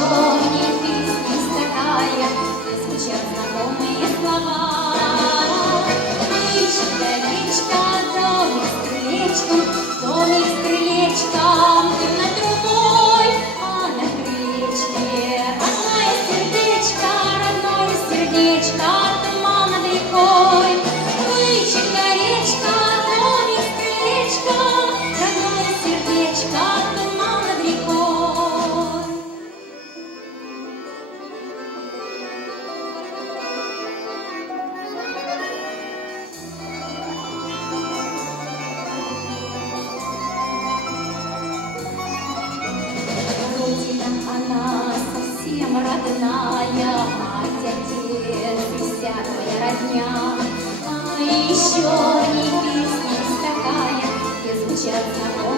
не песня такая, где звучат знакомые слова. Речка, речка, домик с крылечком, ты над трубой, а на крылечке родное сердечко, туман над рекой. Речка, речка, домик с крылечком, родное сердечко, туман над рекой. Родина, она совсем родная, мать, отец и вся твоя родня. А еще не песня такая, где звучат знакомые